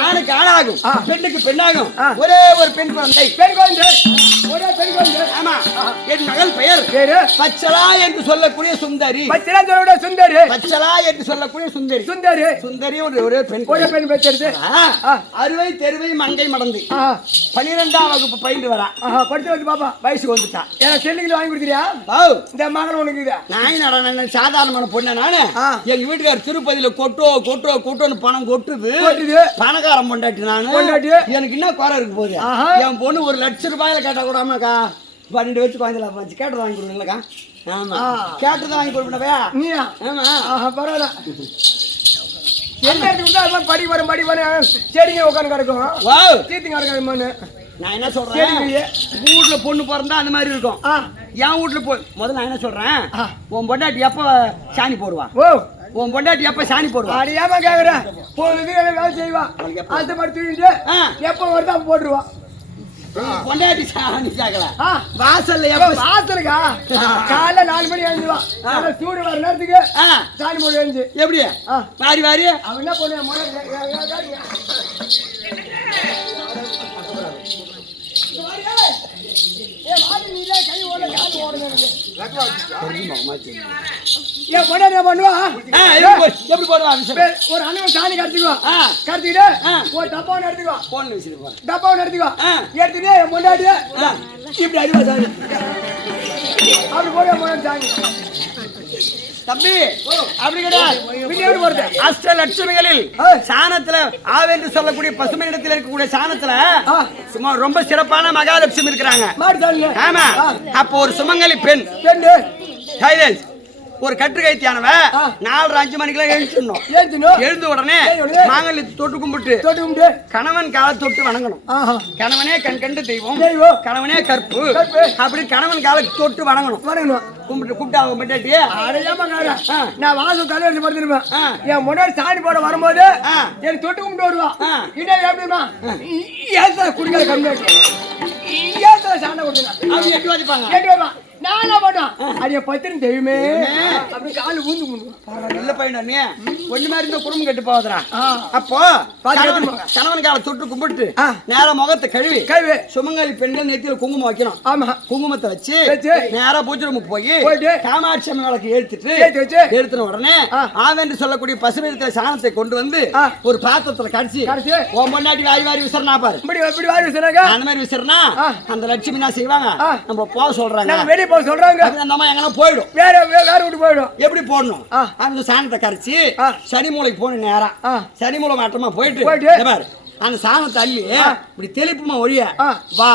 ஆணுக்கு ஆணாகும், பெண்ணுக்கு பெண்ணாகும். ஒரே ஒரு பெண் குழந்தை. ஆமா, என் மகள் பெயர் பச்சலா என்று சொல்லக்கூடிய சுந்தரி. பச்சலா என்று சொல்லக்கூடிய சுந்தரி. சுந்தரி ஒரு பெண் பெற்றது. அறுவை தெருவை மங்கை மடந்து 12ஆம் வகுப்பு பயின்று வரா. படிச்சு வந்து பாப்பா வயசுக்கு வந்துட்டா. செல்லுங்களை வாங்கி கொடுக்குறியா? இந்த மகள் உனக்கு நான் சாதாரணமான பொண்ணு. நானு எங்க வீட்டுக்கார திருப்பதியில கொட்டோன்னு பணம் கொட்டுது. பணக்காரன் பொண்டாட்டி நானு. எனக்கு என்ன குறை இருக்கு போகுது? என் பொண்ணு 1 லட்சம் ரூபாயில கேட்டா கூட 12 வச்சு குழந்தை கேட்டதை வாங்கி கொடுக்கலக்கா. ஆமா, கேட்டதை வாங்கி கொடுப்பா. ஆமா, பரவாயில்ல. படி வரேன் சரிங்க உட்காந்து கிடக்கும். சீத்திங்க கிடக்காது. நான் என்ன சொல்றேன், வீட்டுல பொண்ணு பிறந்தா அந்த மாதிரி இருக்கும். என் வீட்டுல முதல்ல நான் என்ன சொல்றேன், உன் பொண்டாட்டி எப்ப சாணி போடுவா? உன் பொண்டாட்டி எப்ப சாணி போடுவா? ஏமா கேக்குறேன், வேலை செய்வா. ஆசைப்படுத்திட்டு எப்ப வருதா போட்டுருவா. பொண்டாட்டி சாணி கேட்கல, வாசல்ல வாசலுக்கா காலைல 4 மணி எழுந்துவா. சூடு வர நேரத்துக்கு சாணி போடு எழுந்து. எப்படி வாரி அவன் என்ன பண்ணுவான்? ஒரு அண்ணன் சாணி கடிச்சுக்குவா. கடிச்சுக்கிட்டு ஒரு டப்பாவை எடுத்துக்குவா. டப்பாவை எடுத்துட்டு முன்னாடி இப்படி அடிவா சாணி. அப்படி போடுவா சாணி. தம்பி அப்படி கிடையாது. அஷ்டலட்சுமிகளில் சாணத்துல ஆவென்று சொல்லக்கூடிய பசுமை இடத்தில் இருக்கக்கூடிய சாணத்துல சும்மா ரொம்ப சிறப்பான மகாலட்சுமி இருக்கிறாங்க. ஆமா, அப்போ ஒரு சுமங்கலி பெண் ஒரு கட்டுக்கைத்தியானவ 4:30 மணிக்கெல்லாம் எழுந்துடணும். எழுந்த உடனே மாங்கல்யத்தை தொட்டு கும்பிட்டு கணவன் காலை தொட்டு வணங்கணும். கணவனே கண் கண்டு தெய்வம், கணவனே கற்பு, அப்படி கணவன் காலை தொட்டு வணங்கணும். கூப்பிட்டு அவங்க பெட்டாட்டி நான் வாசல் தலைவர் படுத்துருப்பேன். என் முன்னாடி சாணி போட வரும்போது என் தொட்டு கும்பிட்டு வருவான். இன்னும் எப்படிமா குடிக்கிற கம்மியாச்சு சாண்டை கொடுத்துருங்க. அவங்க எட்டு வச்சுப்பாங்க. நானா போட்டோம் அது பத்திரம் தெரியுமே அப்படி காலு ஊந்து நல்ல பையனா நீ கொஞ்ச மாதிரி இந்த குடும்பம் கெட்டு போகுதுடா. அப்போ கணவன் காலை தொட்டு கும்பிட்டு நேரா முகத்தை கழுவி சுமங்கலி பெண்கள் நெத்தியில குங்குமம் வைக்கணும். ஆமா குங்குமத்தை வச்சு நேரா பூஜை ரூமுக்கு போய் காமாட்சி அம்மன் விளக்கு எடுத்துன உடனே ஆவென்று சொல்லக்கூடிய பசுமையத்துல சாணத்தை கொண்டு வந்து ஒரு பாத்திரத்துல கடிச்சு உன் முன்னாடி வாரி வாரி விசரணா பாரு. அந்த மாதிரி விசரணா அந்த லட்சுமி என்ன செய்வாங்க, நம்ம போக சொல்றாங்க சொல்றாங்க அந்த அம்மா எங்கன்னா போயிடும். வேற வீட்டு போயிடும். எப்படி போடணும், அந்த சாணத்தை கரைச்சி சனி மூளைக்கு போகணும். நேரா சனி மூளை மாற்றமா போயிட்டு பாரு அந்த சாணத்தை அள்ளி இப்படி தெளிப்புமா ஒழிய வா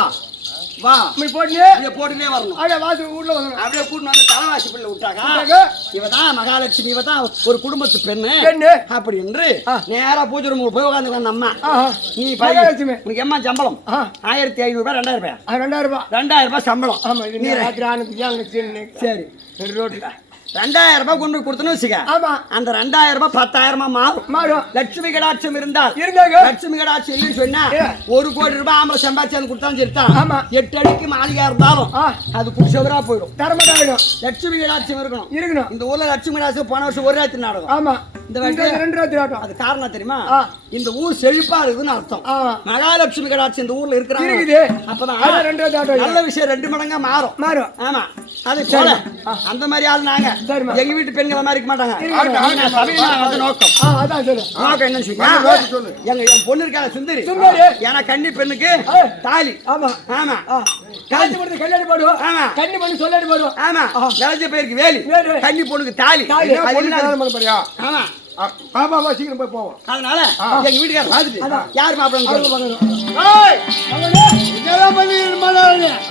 வா இப்படி போட்டுனே வரணும். அப்படியே கூட்டு வந்து தலைவாசி பிள்ளை விட்டாங்க. இவதான் மகாலட்சுமி, இவதான் ஒரு குடும்பத்து பெண்ணு அப்படி என்று நேரா பூஜை ரூமுக்கு போய் உட்காந்து அந்த அம்மா. நீ உனக்கு எம்மா சம்பளம் 1500 ரூபாய் 2000 ரூபாய் சம்பளம். சரி ரோட்ல 2000 ரூபாய் கொண்டு கொடுத்தணும் வச்சுக்க. அந்த 2000 ரூபாய் 10,000 மாறும். லட்சுமி கடாட்சம் இருந்தால் லட்சுமி கடாட்சம் இல்லைன்னு சொன்னா 1 கோடி ரூபாய் ஆம்பளை சம்பாதிச்சு கொடுத்தாலும் சரிதான். 8 அடிக்கு மாளிகா இருந்தாலும் அது குடிசவரா போயிடும். தரமாட்டாயிடும். லட்சுமி கடாட்சம் இருக்கணும். இந்த ஊர்ல லட்சுமி கடாட்சம் போன வருஷம் ஒரு ராத்திரி நாடகம். இந்த 2 ராத்திரி ஆட்டம். அது காரணம் தெரியுமா, இந்த ஊர் செழிப்பா இருக்குதுன்னு அர்த்தம். மகாலட்சுமி கடாட்சி இந்த ஊர்ல இருக்கிறாங்க. அப்பதான் நல்ல விஷயம் 2 மடங்கா மாறும். ஆமா அது போல அந்த மாதிரி ஆள் நாங்க. எங்க வீட்டு பெண்களை மாதிரி இருக்க மாட்டாங்க. நோக்கம் என்னன்னு சொல்லி என் பொண்ணு இருக்காங்க சுந்தரி. ஏன்னா கன்னி பெண்ணுக்கு தாலி. ஆமா கல்யாணி போடுவோம். ஆமா கன்னி பண்ணி சொல்லி போடுவோம். ஆமா விளைஞ்ச பேருக்கு வேலி, கன்னி பொண்ணுக்கு தாலி. ஆமா பாபா சீக்கிரம் போய் போவோம். அதனால எங்க வீட்டுக்காரர் பார்த்துட்டு யார் மாப்பிள்ளை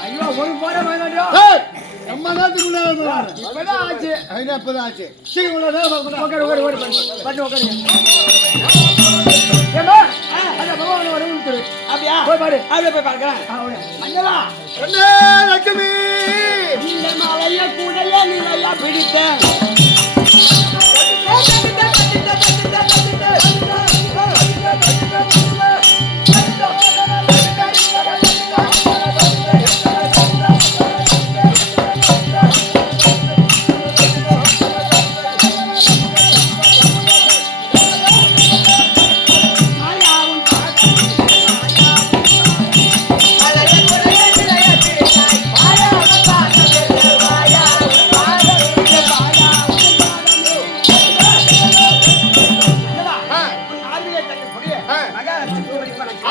ஐயோ ஒரு போற வேணாடியோ அம்மா நேரத்துக்கு முன்னாடி இப்பதான் ஆச்சு. இப்பதான் ஆச்சு. சீக்கிரம் அப்படியா போய் பாரு. அப்படியே போய் பார்க்கிறேன். மஞ்சளா லட்சுமி இந்த மலைய கூடைய நிலையா பிடித்தேன்.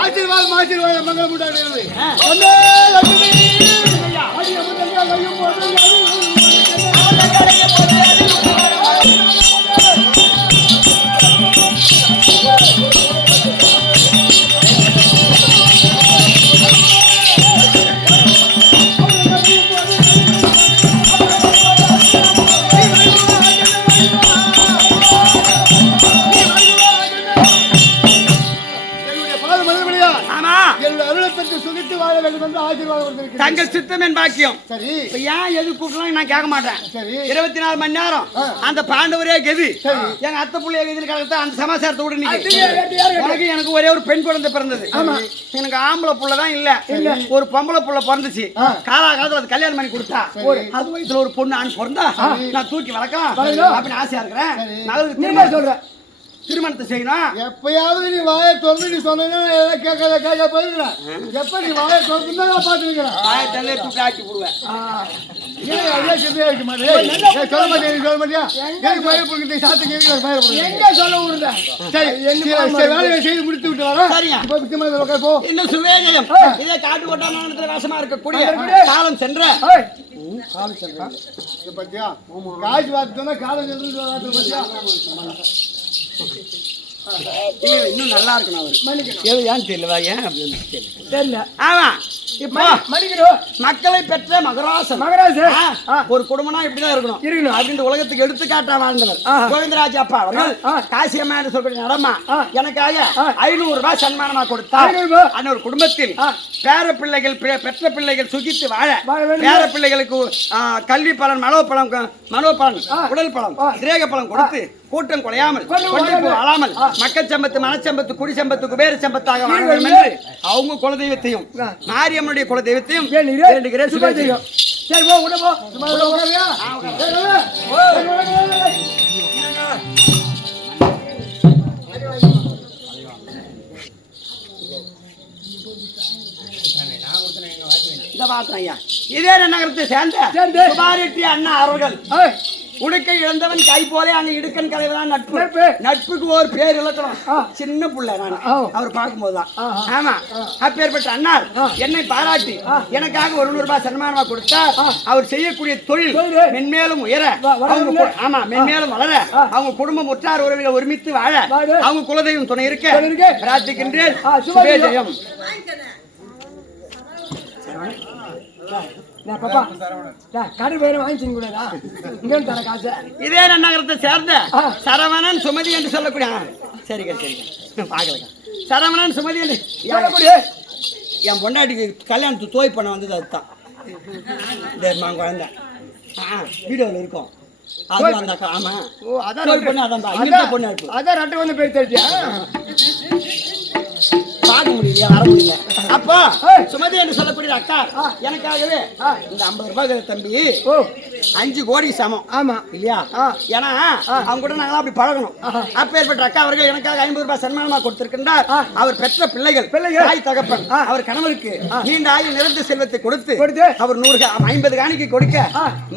ஆசீர்வாதம் மங்கள முட்டாடி தங்கள் சித்தம் என் பாக்கியம். ஏன் எது கூப்பிடலாம் நான் கேட்க மாட்டேன். 24 மணி நேரம் அந்த பாண்டவரே கெதி எங்க அத்தை புள்ளைய கெதியில் கலத்த அந்த சமாச்சாரத்தை விட நீங்க எனக்கு ஒரே ஒரு பெண் குழந்தை பிறந்தது. எனக்கு ஆம்பளை புள்ளதான் இல்ல, ஒரு பொம்பளை புள்ள பிறந்துச்சு. காலாகாலத்துல அது கல்யாணம் பண்ணி கொடுத்தா அது வயசுல ஒரு பொண்ணு ஆண் பிறந்தா நான் தூக்கி வளர்க்கலாம் அப்படின்னு ஆசையா இருக்கிறேன். நான் சொல்றேன் திருமணத்தை செய்யணும். எப்பயாவது நீ வாயை திறந்து நீ சொன்னா கேட்க போயிருக்கிறேன். எப்ப நீ வாயை திறந்து நான் பாத்துருக்கிறேன். வாயை தண்ணி தூக்கி ஆக்கி போடுவேன். சொல்ல மாட்டியா எங்க சொல்ல விடுங்க. வேலையை செய்து முடித்து விட்டு வர. சரியா போ. இன்னும் சுவேஜயம் இதே காட்டு கொட்டாம வாசமா இருக்கக்கூடிய காலம் சென்ற பத்தியா காசு வாத்து காலம் சென்று பத்தியா இல்ல, இன்னும் நல்லா இருக்கணும் அவரு. ஏன்னு தெரியல, ஏன் அப்படின்னு தெரியல. தெரியல. ஆமா, இப்போ மன்னிக்கணும். மக்களை பெற்ற மகராசன். ஒரு குடும்பம்னா இப்படிதான் இருக்கணும் அப்படின்னு உலகத்துக்கு எடுத்துக்காட்டா வாழ்ந்தவர் கோவிந்தராஜ் அப்பா அவர்கள் காசி அம்மா என்று சொல்லக்கூடிய நடமா எனக்காக 500 ரூபாய் சன்மானமா கொடுத்தார். அந்த ஒரு குடும்பத்தில் பேர பிள்ளைகள் பெற்ற பிள்ளைகள் சுகித்து வாழ, பேர பிள்ளைகளுக்கு கல்வி பலன், மனோபலன், உடல் பலம், கிரேக பலம் கொடுத்து கூட்டம் குலையாமல், வாழாமல், மக்கள் சம்பத்து, மனச்சம்பத்து, குடி சம்பத்து, குபேர சம்பத்தாக வாழ வேண்டும் என்று அவங்க குலதெய்வத்தையும் மாரியம்மனுடைய குலதெய்வத்தையும் வேண்டுகிறேன். சுபதெய்வம். சரி, போ, உள்ள போ. சும்மா உள்ள உட்காருயா. இந்த பாத்திரம் ஐயா, இதே நகரத்தை சேர்ந்த சுபாரெட்டி அண்ணா அவர்கள் உடுக்கை இழந்தவன் கை போல அங்க இடுக்கன் கலைவதான் நட்பு. நட்புக்கு ஒரு பேர் இலக்கணும். சின்ன புள்ள நான் அவர் பார்க்கும் போதுதான். ஆமா, அப்பேற்பட்ட அண்ணார் என்னை பாராட்டி எனக்காக 100 ரூபாய் சன்மானமா கொடுத்தார். அவர் செய்யக்கூடிய தொழில் மென்மேலும் உயர, ஆமா மென்மேலும் வளர, அவங்க குடும்பம் உற்றார் உறவிகள் ஒருமித்து வாழ, அவங்க குலதெய்வம் துணை இருக்க பிரார்த்திக்கின்றேன். சுபேஜயம். இதே நகரத்தை சேர்ந்த சரவணன் சுமதி என்று சொல்லக்கூடிய சரிங்க பாக்கலக்கா சரவணன் சுமதி என்று என் பொண்டாட்டிக்கு கல்யாணத்துக்கு தோய் பண்ண வந்தது. அதுதான் குழந்தை வீடியோவில் இருக்கும். அது அந்த ஆமா பொண்ணு அதான் பொண்ணு அதான் ரெண்டு வந்து பேர் தெரிஞ்சியா பார்க்க முடியல, வர முடியல. அப்போ சுமதி என்று சொல்லக்கூடிய அக்கா எனக்காகவே இந்த 50 ரூபாய் தம்பி 5 கோடி சமம். ஆமா இல்லையா? ஏன்னா அவங்க கூட நாங்களாம் அப்படி பழகணும். அப்பேற்பட்ட அக்கா அவர்கள் எனக்காக 50 ரூபாய் சன்மானமா கொடுத்திருக்கின்றார். அவர் பெற்ற பிள்ளைகள் தாய் தகப்பன் அவர் கணவருக்கு நீண்ட ஆயுள் நிறைந்த செல்வத்தை கொடுத்து அவர் 50 காணிக்கை கொடுக்க,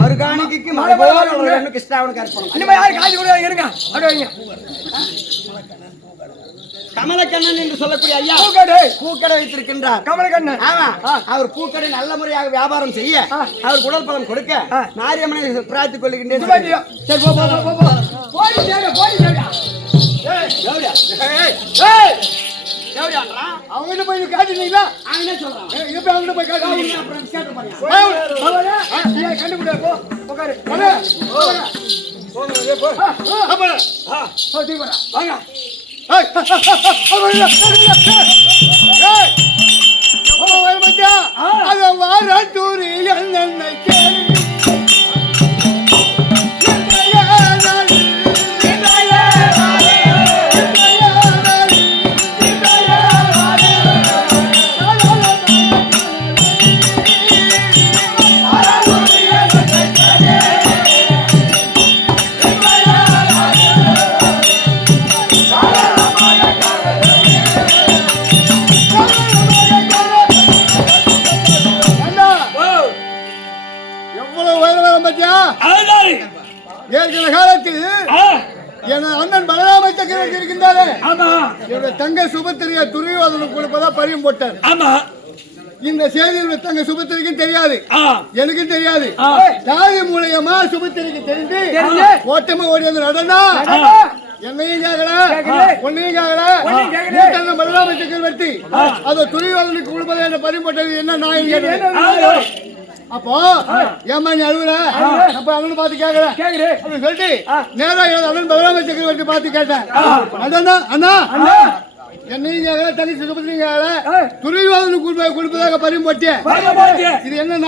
மறு காணிக்கைக்கு கிருஷ்ணாவனுக்கு அர்ப்பணம். கமலக்கண்ணன் என்று சொல்லக்கூடிய ஐயா பூக்கடை வைத்திருக்கின்றார். கமலக்கண்ணன் அவர் பூக்கடை நல்ல முறையாக வியாபாரம் செய்ய, அவர் குடல் பலம் கொடுக்க மாரியம்மனை பிரார்த்திக் கொள்கின்றேன். அவங்க போய் காட்டுனீங்களா? அவங்க சொல்றாங்க இப்ப அவங்க போய் காட்டுனீங்க. கண்டுபிடியா போ உட்காரு. வாங்க. ஏற்கனவே காலத்தில் எனது அண்ணன் பலராம சக்கரவர்த்தி இருக்கின்றாரே, என்னுடைய தங்கை சுபத்திரியை துரியோதனுக்கு கொடுப்பதா பரியம் போட்டார். இந்த செய்தியில் தங்க சுபத்திரிக்கும் தெரியாது, எனக்கும் தெரியாது. ஜாதி மூலியமா சுபத்திரிக்கு தெரிஞ்சு ஓட்டமா ஓடி வந்து நடனா என்னையும் கேட்கல, ஒன்னையும் கேட்கல. பலராம சக்கரவர்த்தி அதை துரியோதனுக்கு கொடுப்பதா என்ன பரியம் போட்டது என்ன நான் அப்போ ஏமா நீ அழுகுற? அப்ப அவனு பார்த்து கேக்குறேன் அப்படின்னு சொல்லிட்டு நேரா அவன் பலராம சக்கரவர்த்தி பார்த்து கேட்டேன். அண்ணா அண்ணா என்னையும் கேட்கல, தனி சுபத்திரியும் கேட்கல, துரியோதனுக்கு கொடுப்பதாக பரியும் போட்டேன். இது என்ன